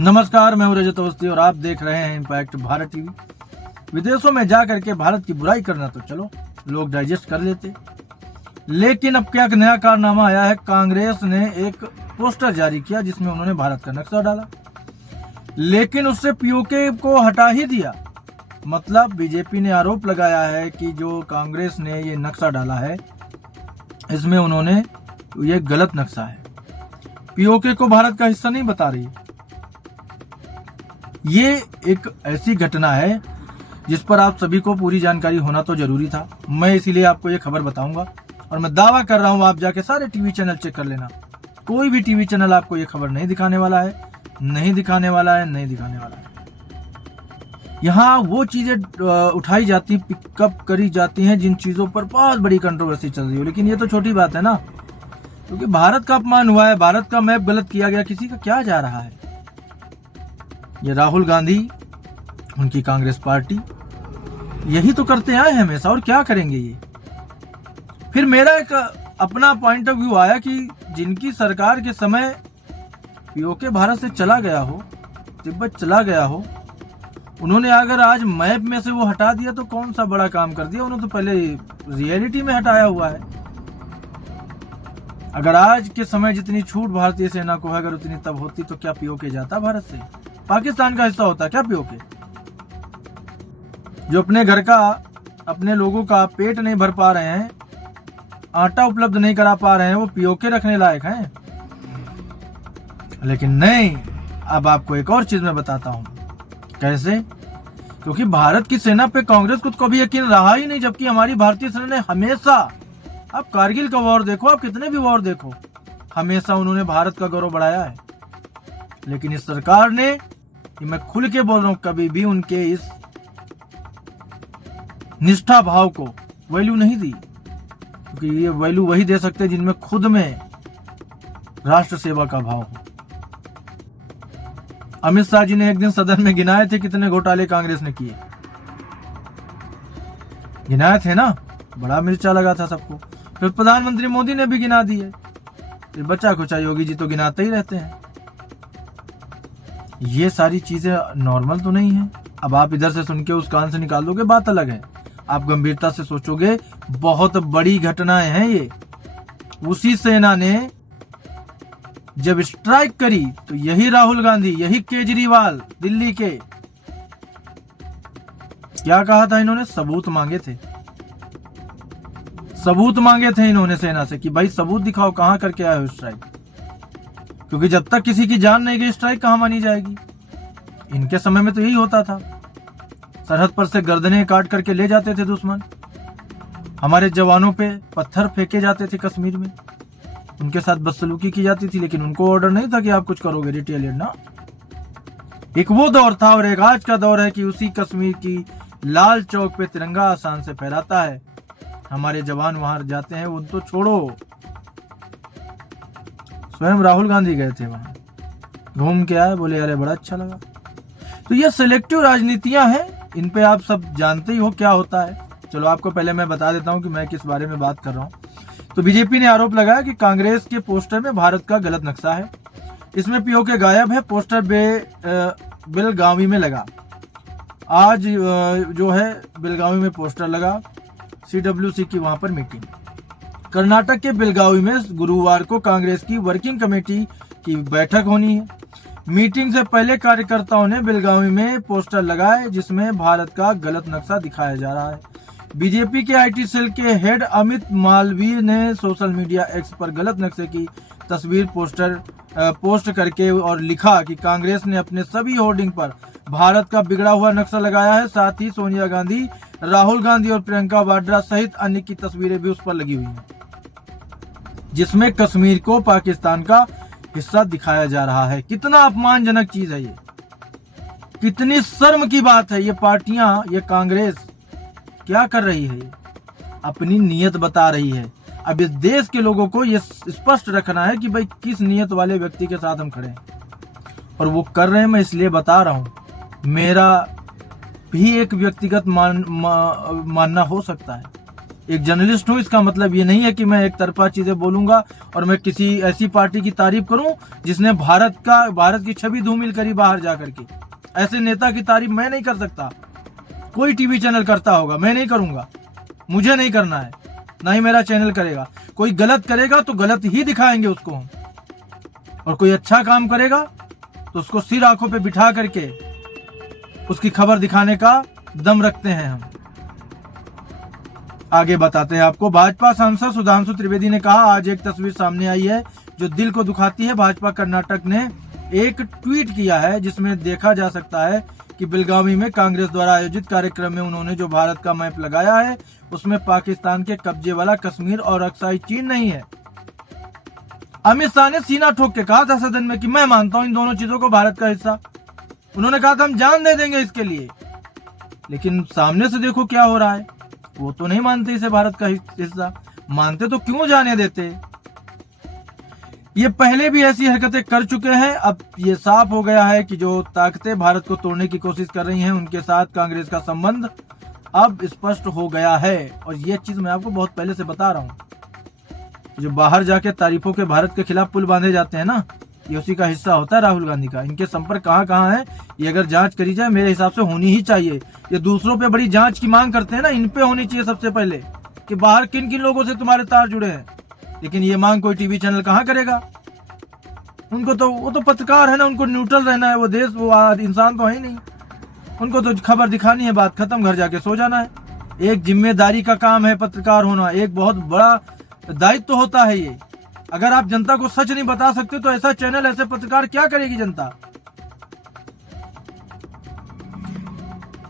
नमस्कार, मैं हूं रजत अवस्थी और आप देख रहे हैं इम्पैक्ट भारत टीवी। विदेशों में जा करके भारत की बुराई करना तो चलो लोग डाइजेस्ट कर लेते, लेकिन अब क्या नया कारनामा आया है। कांग्रेस ने एक पोस्टर जारी किया जिसमें उन्होंने भारत का नक्शा डाला, लेकिन उससे पीओके को हटा ही दिया। मतलब बीजेपी ने आरोप लगाया है कि जो कांग्रेस ने ये नक्शा डाला है इसमें उन्होंने ये गलत नक्शा है, पीओके को भारत का हिस्सा नहीं बता रही। ये एक ऐसी घटना है जिस पर आप सभी को पूरी जानकारी होना तो जरूरी था। मैं इसीलिए आपको ये खबर बताऊंगा और मैं दावा कर रहा हूं, आप जाके सारे टीवी चैनल चेक कर लेना, कोई भी टीवी चैनल आपको ये खबर नहीं दिखाने वाला है, नहीं दिखाने वाला है, नहीं दिखाने वाला है। यहाँ वो चीजें उठाई जाती, पिकअप करी जाती हैं जिन चीजों पर बहुत बड़ी कंट्रोवर्सी चल रही हो, लेकिन ये तो छोटी बात है ना, क्योंकि भारत का अपमान हुआ है, भारत का मैप गलत किया गया, किसी का क्या जा रहा है। ये राहुल गांधी, उनकी कांग्रेस पार्टी यही तो करते आए हैं हमेशा, और क्या करेंगे ये। फिर मेरा एक अपना पॉइंट ऑफ व्यू आया कि जिनकी सरकार के समय पीओके भारत से चला गया हो, तिब्बत चला गया हो, उन्होंने अगर आज मैप में से वो हटा दिया तो कौन सा बड़ा काम कर दिया। उन्होंने तो पहले रियलिटी में हटाया हुआ है। अगर आज के समय जितनी छूट भारतीय सेना को है, अगर उतनी तब होती तो क्या पीओके जाता भारत से? पाकिस्तान का हिस्सा होता क्या पीओके? जो अपने घर का, अपने लोगों का पेट नहीं भर पा रहे हैं, आटा उपलब्ध नहीं करा पा रहे हैं, वो पीओके रखने लायक हैं? लेकिन नहीं। अब आपको एक और चीज मैं बताता हूं कैसे। क्योंकि भारत की सेना पे कांग्रेस को कभी यकीन रहा ही नहीं, जबकि हमारी भारतीय सेना ने हमेशा, आप कारगिल का वॉर देखो, आप कितने भी वॉर देखो, हमेशा उन्होंने भारत का गौरव बढ़ाया है। लेकिन इस सरकार ने, मैं खुल के बोल रहा हूं, कभी भी उनके इस निष्ठा भाव को वैल्यू नहीं दी, क्योंकि ये वैल्यू वही दे सकते हैं जिनमें खुद में राष्ट्र सेवा का भाव हो। अमित शाह जी ने एक दिन सदन में गिनाए थे कितने घोटाले कांग्रेस ने किए, गिनाए थे ना, बड़ा मिर्चा लगा था सबको। फिर प्रधानमंत्री मोदी ने भी गिना दिए। फिर बच्चा खुचा योगी जी तो गिनाते ही रहते हैं। ये सारी चीजें नॉर्मल तो नहीं है। अब आप इधर से सुन के उस कान से निकाल दोगे, बात अलग है। आप गंभीरता से सोचोगे, बहुत बड़ी घटनाएं हैं ये। उसी सेना ने जब स्ट्राइक करी तो यही राहुल गांधी, यही केजरीवाल दिल्ली के, क्या कहा था इन्होंने? सबूत मांगे थे, सबूत मांगे थे इन्होंने सेना से कि भाई सबूत दिखाओ, कहां करके आए हो स्ट्राइक। क्योंकि जब तक किसी की जान नहीं गई, स्ट्राइक कहां मानी जाएगी। इनके समय में तो यही होता था, सरहद पर से गर्दनें काट करके ले जाते थे दुश्मन। हमारे जवानों पे पत्थर फेंके जाते थे कश्मीर में, उनके साथ बदसलूकी की जाती थी, लेकिन उनको ऑर्डर नहीं था कि आप कुछ करोगे, रिटेलिएट ना। एक वो दौर था और एक आज का दौर है कि उसी कश्मीर की लाल चौक पे तिरंगा आसान से फहराता है, हमारे जवान वहां जाते हैं, उन तो छोड़ो। स्वयं राहुल गांधी गए थे वहां, घूम के आए, बोले अरे बड़ा अच्छा लगा। तो ये सिलेक्टिव राजनीतियां हैं, इन पे आप सब जानते ही हो क्या होता है। चलो आपको पहले मैं बता देता हूं कि मैं किस बारे में बात कर रहा हूं। तो बीजेपी ने आरोप लगाया कि कांग्रेस के पोस्टर में भारत का गलत नक्शा है, इसमें पीओके गायब है, पोस्टर बेलगावी में लगा। आज जो है बेलगावी में पोस्टर लगा, CWC की वहां पर मीटिंग। कर्नाटक के बेलगावी में गुरुवार को कांग्रेस की वर्किंग कमेटी की बैठक होनी है। मीटिंग से पहले कार्यकर्ताओं ने बेलगावी में पोस्टर लगाए जिसमें भारत का गलत नक्शा दिखाया जा रहा है। बीजेपी के IT सेल के हेड अमित मालवीय ने सोशल मीडिया एक्स पर गलत नक्शे की तस्वीर पोस्ट करके और लिखा कि कांग्रेस ने अपने सभी होर्डिंग पर भारत का बिगड़ा हुआ नक्शा लगाया है। साथ ही सोनिया गांधी, राहुल गांधी और प्रियंका वाड्रा सहित अन्य की तस्वीरें भी उस पर लगी हुई हैं, जिसमें कश्मीर को पाकिस्तान का हिस्सा दिखाया जा रहा है। कितना अपमानजनक चीज है ये, कितनी शर्म की बात है। ये पार्टियां, ये कांग्रेस क्या कर रही है? ये अपनी नीयत बता रही है। अब इस देश के लोगों को ये स्पष्ट रखना है कि भाई किस नीयत वाले व्यक्ति के साथ हम खड़े हैं, और वो कर रहे हैं। मैं इसलिए बता रहा हूं, मेरा भी एक व्यक्तिगत मानना हो सकता है, एक जर्नलिस्ट हूँ, इसका मतलब ये नहीं है कि मैं एक तरफा चीजें बोलूंगा और मैं किसी ऐसी पार्टी की तारीफ करूं जिसने भारत की छवि धूमिल करी बाहर जाकर के। ऐसे नेता की तारीफ मैं नहीं कर सकता। कोई टीवी चैनल करता होगा, मैं नहीं करूंगा, मुझे नहीं करना है, ना ही मेरा चैनल करेगा। कोई गलत करेगा तो गलत ही दिखाएंगे उसको हम, और कोई अच्छा काम करेगा तो उसको सिर आंखों पे बिठा करके उसकी खबर दिखाने का दम रखते हैं हम। आगे बताते हैं आपको। भाजपा सांसद सुधांशु त्रिवेदी ने कहा, आज एक तस्वीर सामने आई है जो दिल को दुखाती है। भाजपा कर्नाटक ने एक ट्वीट किया है जिसमें देखा जा सकता है कि बेलगावी में कांग्रेस द्वारा आयोजित कार्यक्रम में उन्होंने जो भारत का मैप लगाया है उसमें पाकिस्तान के कब्जे वाला कश्मीर और अक्साई चीन नहीं है। अमित शाह ने सीना ठोक के कहा था सदन में कि मैं मानता हूं इन दोनों चीजों को भारत का हिस्सा। उन्होंने कहा था हम जान दे देंगे इसके लिए, लेकिन सामने से देखो क्या हो रहा है। वो तो नहीं मानते इसे भारत का हिस्सा, मानते तो क्यों जाने देते। ये पहले भी ऐसी हरकतें कर चुके हैं। अब ये साफ हो गया है कि जो ताकतें भारत को तोड़ने की कोशिश कर रही हैं उनके साथ कांग्रेस का संबंध अब स्पष्ट हो गया है। और ये चीज मैं आपको बहुत पहले से बता रहा हूं। जो बाहर जाके तारीफों के भारत के खिलाफ पुल बांधे जाते हैं ना, ये उसी का हिस्सा होता है राहुल गांधी का। इनके संपर्क कहाँ कहाँ है ये अगर जांच करी जाए, मेरे हिसाब से होनी ही चाहिए। ये दूसरों पे बड़ी जांच की मांग करते हैं ना, इन पे होनी चाहिए सबसे पहले कि बाहर किन किन लोगों से तुम्हारे तार जुड़े हैं। लेकिन ये मांग कोई टीवी चैनल कहाँ करेगा। उनको तो वो तो पत्रकार है ना, उनको न्यूट्रल रहना है। वो देश वो इंसान तो है ही नहीं। उनको तो खबर दिखानी है, बात खत्म, घर जाके सो जाना है। एक जिम्मेदारी का काम है पत्रकार होना, एक बहुत बड़ा दायित्व होता है ये। अगर आप जनता को सच नहीं बता सकते तो ऐसा चैनल, ऐसे पत्रकार क्या करेगी जनता।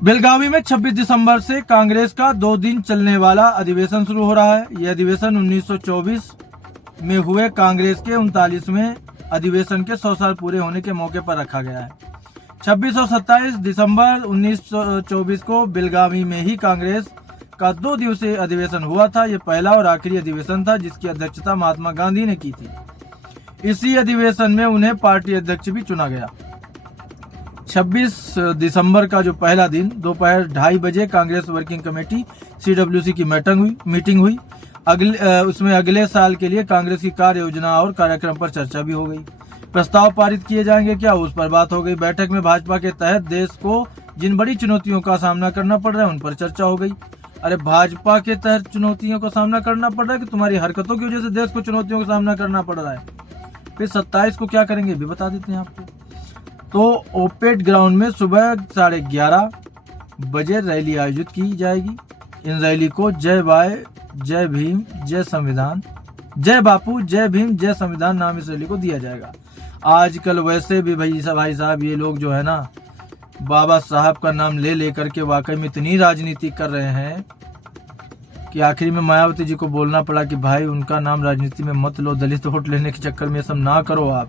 बेलगावी में 26 दिसंबर से कांग्रेस का 2 दिन चलने वाला अधिवेशन शुरू हो रहा है। यह अधिवेशन 1924 में हुए कांग्रेस के 39वें अधिवेशन के 100 साल पूरे होने के मौके पर रखा गया है। 26 और 27 दिसंबर 1924 को बेलगावी में ही कांग्रेस का 2 दिवसीय अधिवेशन हुआ था। यह पहला और आखिरी अधिवेशन था जिसकी अध्यक्षता महात्मा गांधी ने की थी। इसी अधिवेशन में उन्हें पार्टी अध्यक्ष भी चुना गया। 26 दिसंबर का जो पहला दिन दोपहर 2:30 बजे कांग्रेस वर्किंग कमेटी CWC की मीटिंग हुई। उसमें अगले साल के लिए कांग्रेस की कार्य योजना और कार्यक्रम पर चर्चा भी हो गई। प्रस्ताव पारित किए जाएंगे क्या, उस पर बात हो गई। बैठक में भाजपा के तहत देश को जिन बड़ी चुनौतियों का सामना करना पड़ रहा है उन पर चर्चा हो गई। अरे भाजपा के तहत चुनौतियों का सामना करना पड़ रहा है कि तुम्हारी हरकतों की वजह से देश को चुनौतियों का सामना करना पड़ रहा है। फिर 27 को क्या करेंगे भी बता देते हैं आपको। तो ओपेट ग्राउंड में सुबह 11:30 बजे रैली आयोजित की जाएगी। इन रैली को जय भीम जय संविधान, जय बापू जय भीम जय संविधान नाम इस रैली को दिया जाएगा। आजकल वैसे भी भाई साहब ये लोग जो है ना, बाबा साहब का नाम ले लेकर के वाकई में इतनी राजनीति कर रहे हैं कि आखिरी में मायावती जी को बोलना पड़ा कि भाई उनका नाम राजनीति में मत लो, दलित वोट लेने के चक्कर में सब ना करो। आप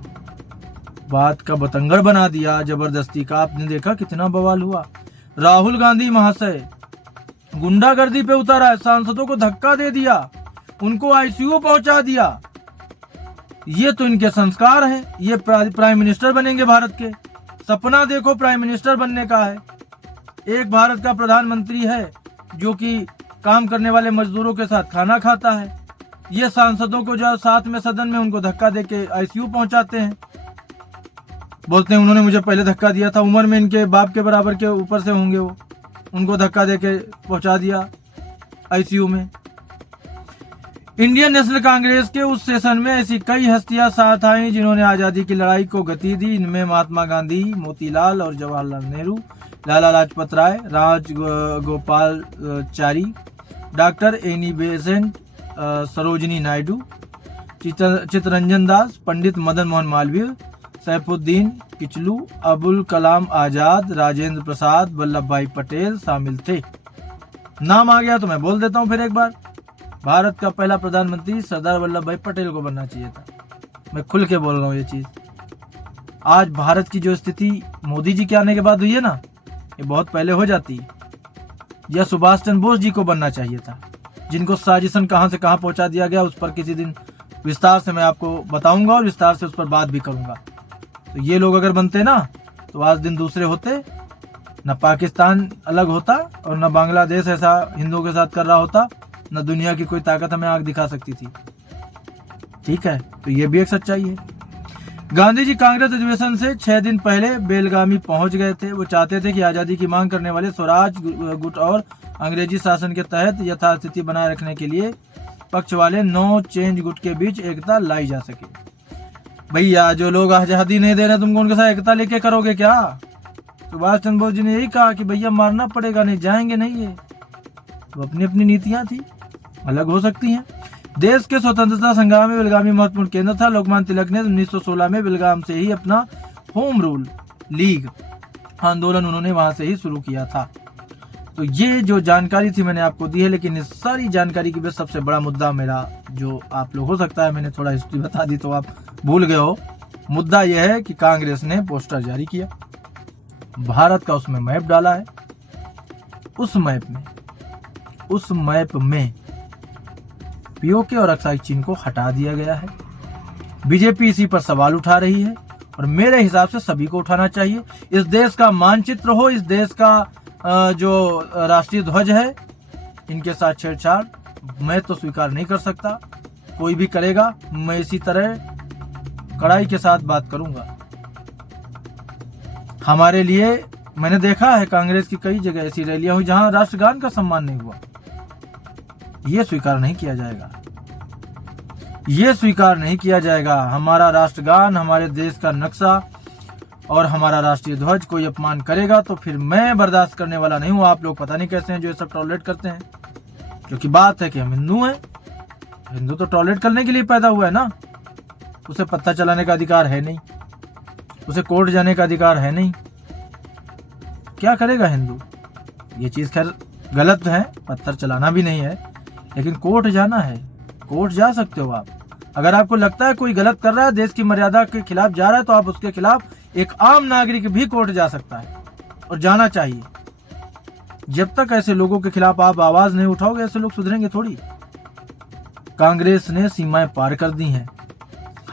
बात का बतंगड़ बना दिया जबरदस्ती का। आपने देखा कितना बवाल हुआ। राहुल गांधी महाशय गुंडागर्दी पे उतारा है, सांसदों को धक्का दे दिया, उनको ICU पहुंचा दिया। ये तो इनके संस्कार हैं। ये प्राइम मिनिस्टर बनेंगे भारत के। सपना देखो प्राइम मिनिस्टर बनने का है। एक भारत का प्रधानमंत्री है जो कि काम करने वाले मजदूरों के साथ खाना खाता है। ये सांसदों को जो साथ में सदन में उनको धक्का देके ICU पहुंचाते हैं। बोलते हैं उन्होंने मुझे पहले धक्का दिया था, उम्र में इनके बाप के बराबर के ऊपर से होंगे वो, उनको धक्का देके पहुंचा दिया ICU में। इंडियन नेशनल कांग्रेस के उस सेशन में ऐसी कई हस्तियां साथ आई जिन्होंने आजादी की लड़ाई को गति दी। इनमें महात्मा गांधी, मोतीलाल और Jawaharlal Nehru, Lala Lajpat Rai, Rajagopalachari, doctor Annie Besant, Sarojini Naidu, Chittaranjan Das, Pandit Madan Mohan Malaviya, Saifuddin Kitchlew, Abul Kalam Azad, Rajendra Prasad, Vallabh Bhai Patel शामिल थे। नाम आ गया तो मैं बोल देता हूं फिर एक बार। भारत का पहला प्रधानमंत्री सरदार वल्लभ भाई पटेल को बनना चाहिए था। मैं खुल के बोल रहा हूँ ये चीज। आज भारत की जो स्थिति मोदी जी के आने के बाद हुई है ना, ये बहुत पहले हो जाती। या सुभाष चंद्र बोस जी को बनना चाहिए था, जिनको साजिशन कहां से कहां पहुंचा दिया गया उस पर किसी दिन विस्तार से मैं आपको बताऊंगा और विस्तार से उस पर बात भी करूंगा। तो ये लोग अगर बनते ना तो आज दिन दूसरे होते, न पाकिस्तान अलग होता और न बांग्लादेश ऐसा हिंदुओं के साथ कर रहा होता, न दुनिया की कोई ताकत हमें आंख दिखा सकती थी। ठीक है, तो ये भी एक सच्चाई है। गांधी जी कांग्रेस अधिवेशन से 6 दिन पहले बेलगामी पहुंच गए थे। वो चाहते थे कि आजादी की मांग करने वाले स्वराज गुट और अंग्रेजी शासन के तहत यथास्थिति बनाए रखने के लिए पक्ष वाले नो चेंज गुट के बीच एकता लाई जा सके। भैया जो लोग आजादी नहीं दे रहे तुमको उनके साथ एकता लेके करोगे क्या? सुभाष चंद्र बोस जी ने यही कहा कि भैया मारना पड़ेगा, नहीं जाएंगे नहीं। ये तो अपनी अपनी नीतियां थी, अलग हो सकती हैं। देश के स्वतंत्रता संग्राम में बेलगामी महत्वपूर्ण केंद्र था। लोकमान्य तिलक ने 1916 में बेलगाम से ही अपना होम रूल लीग आंदोलन उन्होंने वहां से ही शुरू किया था। तो ये जो जानकारी थी मैंने आपको दी है, लेकिन इस सारी जानकारी के बीच सबसे बड़ा मुद्दा मेरा, जो आप लोग हो सकता है मैंने थोड़ा हिस्ट्री बता दी तो आप भूल गए हो, मुद्दा यह है कि कांग्रेस ने पोस्टर जारी किया, भारत का उसमें मैप डाला है। उस मैप में पीओके और अक्साई चीन को हटा दिया गया है। बीजेपी इसी पर सवाल उठा रही है और मेरे हिसाब से सभी को उठाना चाहिए। इस देश का मानचित्र हो, इस देश का जो राष्ट्रीय ध्वज है, इनके साथ छेड़छाड़ मैं तो स्वीकार नहीं कर सकता। कोई भी करेगा मैं इसी तरह कड़ाई के साथ बात करूंगा। हमारे लिए मैंने देखा है कांग्रेस की कई जगह ऐसी रैलियां हुई जहां राष्ट्रगान का सम्मान नहीं हुआ। ये स्वीकार नहीं किया जाएगा, ये स्वीकार नहीं किया जाएगा। हमारा राष्ट्रगान, हमारे देश का नक्शा और हमारा राष्ट्रीय ध्वज कोई अपमान करेगा तो फिर मैं बर्दाश्त करने वाला नहीं हूं। आप लोग पता नहीं कैसे हैं जो ये सब टॉलरेट करते हैं, क्योंकि बात है कि हम हिंदू हैं। हिंदू तो टॉलरेट करने के लिए पैदा हुआ है ना। उसे पत्ता चलाने का अधिकार है नहीं, उसे कोर्ट जाने का अधिकार है नहीं। क्या करेगा हिंदू? ये चीज खैर गलत है, पत्थर चलाना भी नहीं है, लेकिन कोर्ट जाना है। कोर्ट जा सकते हो आप। अगर आपको लगता है कोई गलत कर रहा है, देश की मर्यादा के खिलाफ जा रहा है, तो आप उसके खिलाफ एक आम नागरिक भी कोर्ट जा सकता है और जाना चाहिए। जब तक ऐसे लोगों के खिलाफ आप आवाज नहीं उठाओगे, ऐसे लोग सुधरेंगे थोड़ी। कांग्रेस ने सीमाएं पार कर दी हैं,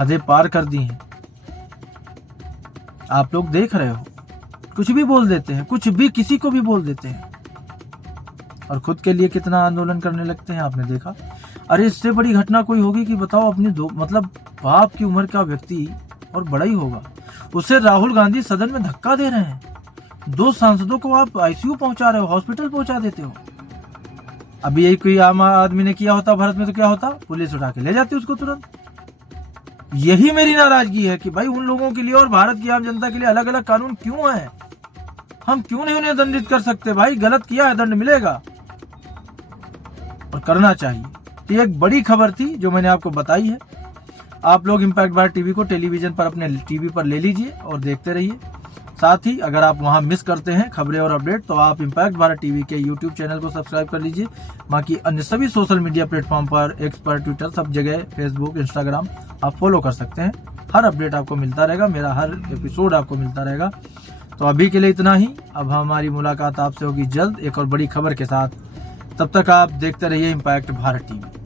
हदें पार कर दी हैं। आप लोग देख रहे हो, कुछ भी बोल देते हैं, कुछ भी किसी को भी बोल देते हैं और खुद के लिए कितना आंदोलन करने लगते हैं। आपने देखा। अरे इससे बड़ी घटना कोई होगी कि बताओ, अपनी मतलब बाप की उम्र का व्यक्ति और बड़ा ही होगा, उसे राहुल गांधी सदन में धक्का दे रहे हैं। 2 सांसदों को आप आईसीयू पहुंचा रहे हो, हॉस्पिटल पहुंचा देते हो। अभी यही कोई आम आदमी ने किया होता भारत में तो क्या होता? पुलिस उठा के ले जाती उसको तुरंत। यही मेरी नाराजगी है कि भाई उन लोगों के लिए और भारत की आम जनता के लिए अलग अलग कानून क्यों है? हम क्यों नहीं उन्हें दंडित कर सकते? भाई गलत किया है, दंड मिलेगा और करना चाहिए। तो ये एक बड़ी खबर थी जो मैंने आपको बताई है। आप लोग इम्पैक्ट भारत टीवी को टेलीविजन पर अपने टीवी पर ले लीजिए और देखते रहिए। साथ ही अगर आप वहां मिस करते हैं खबरें और अपडेट, तो आप इम्पैक्ट भारत टीवी के यूट्यूब चैनल को सब्सक्राइब कर लीजिए। बाकी अन्य सभी सोशल मीडिया प्लेटफॉर्म पर, एक्स पर, ट्विटर, सब जगह, फेसबुक, इंस्टाग्राम आप फॉलो कर सकते हैं। हर अपडेट आपको मिलता रहेगा, मेरा हर एपिसोड आपको मिलता रहेगा। तो अभी के लिए इतना ही। अब हमारी मुलाकात आपसे होगी जल्द एक और बड़ी खबर के साथ। तब तक आप देखते रहिए इम्पैक्ट भारत टीवी।